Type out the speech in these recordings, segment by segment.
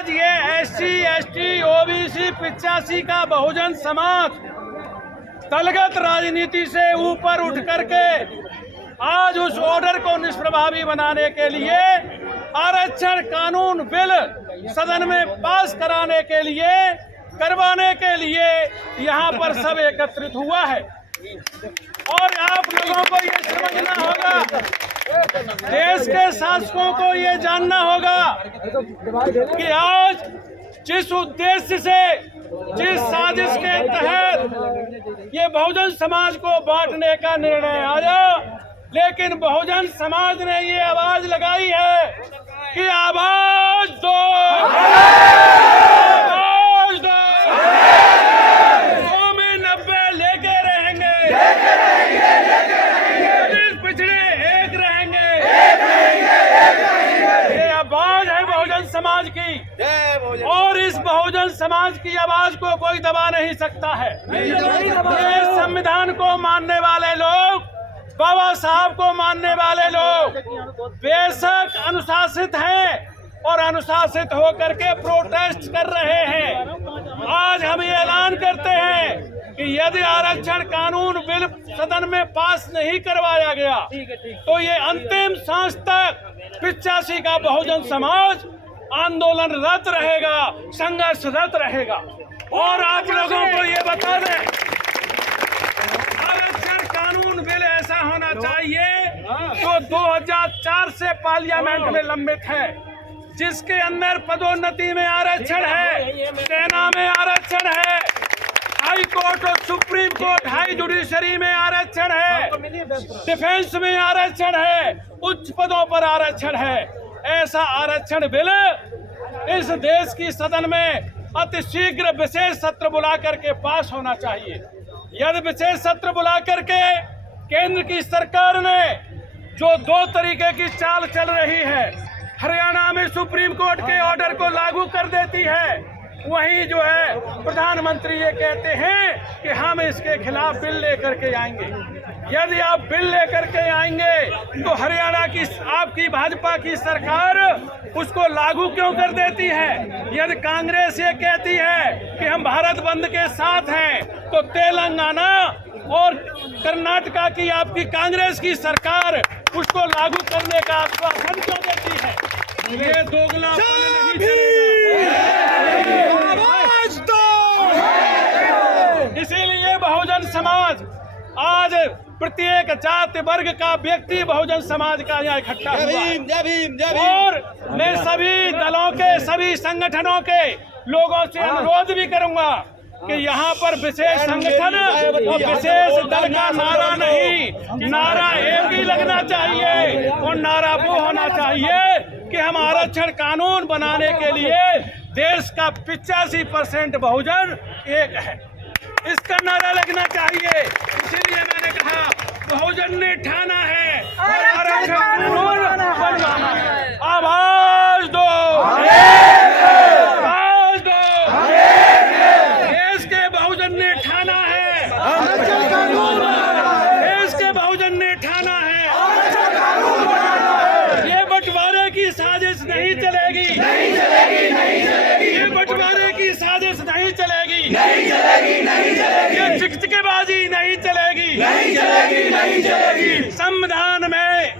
आज ये SC, ST, OBC 85 का बहुजन समाज दलगत राजनीति से ऊपर उठ करके आज उस ऑर्डर को निष्प्रभावी बनाने के लिए आरक्षण कानून बिल सदन में पास कराने के लिए करवाने के लिए यहाँ पर सब एकत्रित हुआ है। और आप लोगों को ये समझना होगा, देश के शासकों को ये जानना होगा कि आज जिस उद्देश्य से, जिस साजिश के तहत ये बहुजन समाज को बांटने का निर्णय आया, लेकिन बहुजन समाज ने ये आवाज लगाई है कि आवाज दो, आवाज दो, 100 में 90 लेके रहेंगे, पिछड़े एक रहेंगे। ये आवाज है बहुजन समाज की, और इस बहुजन समाज की आवाज को कोई दबा नहीं सकता है। ये संविधान को मानने वाले लोग, बाबा साहब को मानने वाले लोग बेशक अनुशासित हैं और अनुशासित होकर के प्रोटेस्ट कर रहे हैं। आज हम ये ऐलान करते हैं कि यदि आरक्षण कानून बिल सदन में पास नहीं करवाया गया तो ये अंतिम सांस तक 85 का बहुजन समाज आंदोलनरत रहेगा, संघर्षरत रहेगा। और आप लोगों को ये बता दें, आरक्षण कानून बिल ऐसा होना चाहिए जो 2004 से पार्लियामेंट में लंबित है, जिसके अंदर पदोन्नति में आरक्षण है, सेना में आरक्षण है, हाई कोर्ट और सुप्रीम कोर्ट, हाई जुडिशरी में आरक्षण है, डिफेंस में आरक्षण है, उच्च पदों पर आरक्षण है। ऐसा आरक्षण बिल इस देश की सदन में अति शीघ्र विशेष सत्र बुला करके पास होना चाहिए। यदि विशेष सत्र बुला करके केंद्र की सरकार ने जो 2 तरीके की चाल चल रही है, हरियाणा में सुप्रीम कोर्ट के ऑर्डर को लागू कर देती है, वहीं जो है प्रधानमंत्री ये कहते हैं कि हम इसके खिलाफ बिल लेकर के आएंगे। यदि आप बिल लेकर के आएंगे तो हरियाणा की आपकी भाजपा की सरकार उसको लागू क्यों कर देती है? यदि कांग्रेस ये कहती है कि हम भारत बंद के साथ हैं, तो तेलंगाना और कर्नाटका की आपकी कांग्रेस की सरकार उसको लागू करने का आश्वासन क्यों देती है? ये दोगलापन नहीं चलेगा। इसीलिए बहुजन समाज आज प्रत्येक जाति वर्ग का व्यक्ति बहुजन समाज का यहाँ इकट्ठा हुआ। और मैं सभी दलों के, सभी संगठनों के लोगों से अनुरोध भी करूंगा कि यहाँ पर विशेष संगठन और विशेष दल का नारा नहीं, नारा एक ही लगना चाहिए, और नारा वो होना चाहिए कि हम आरक्षण कानून बनाने के लिए देश का 85% बहुजन एक है, इसका नारा लगना चाहिए। इसीलिए मैंने कहा बहुजन ने ठाना है और आरक्षण कानून बनवाना है। आवाज दो, आवाज दो, देश के बहुजन ने ठाना है, देश के बहुजन ने ठाना है। ये बंटवारे की साजिश नहीं चलेगी, नहीं चलेगी, नहीं चलेगी। ये बंटवारे की साजिश नहीं चलेगी, नहीं चलेगी, नहीं चलेगी। ये चिकचिकेबाजी नहीं चलेगी, नहीं चलेगी, नहीं चलेगी। संविधान में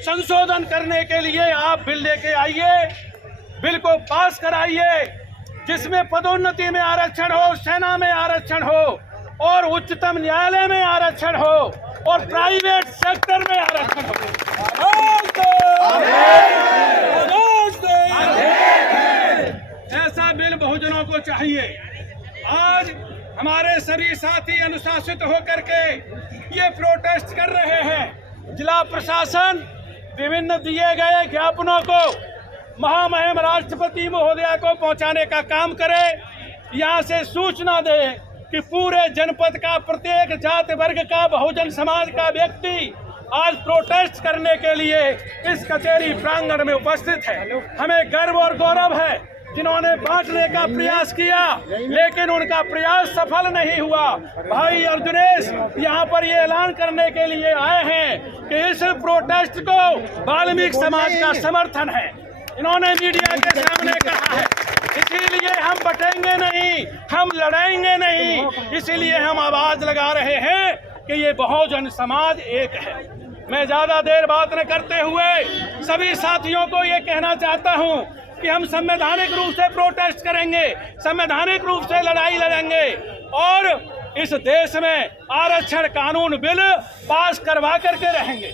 संशोधन करने के लिए आप बिल लेके आइए, बिल को पास कराइए, जिसमें पदोन्नति में आरक्षण हो, सेना में आरक्षण हो, और उच्चतम न्यायालय में आरक्षण हो, और प्राइवेट सेक्टर में आरक्षण हो। ऐसा बिल बहुजनों को चाहिए। आज हमारे सभी साथी अनुशासित होकर के ये प्रोटेस्ट कर रहे हैं। जिला प्रशासन विभिन्न दिए गए ज्ञापनों को महामहिम राष्ट्रपति महोदया को पहुंचाने का काम करे, यहाँ से सूचना दे कि पूरे जनपद का प्रत्येक जाति वर्ग का बहुजन समाज का व्यक्ति आज प्रोटेस्ट करने के लिए इस कचहरी प्रांगण में उपस्थित है। हमें गर्व और गौरव है जिन्होंने बांटने का प्रयास किया, लेकिन उनका प्रयास सफल नहीं हुआ। भाई अर्जुनेश यहाँ पर ये ऐलान करने के लिए आए हैं कि इस प्रोटेस्ट को वाल्मीकि समाज का समर्थन है। इन्होंने मीडिया के सामने कहा है। लड़ाएंगे नहीं। इसीलिए हम आवाज लगा रहे हैं कि ये बहुजन समाज एक है। मैं ज्यादा देर बात न करते हुए सभी साथियों को ये कहना चाहता हूं कि हम संवैधानिक रूप से प्रोटेस्ट करेंगे, संवैधानिक रूप से लड़ाई लड़ेंगे और इस देश में आरक्षण कानून बिल पास करवा करके रहेंगे।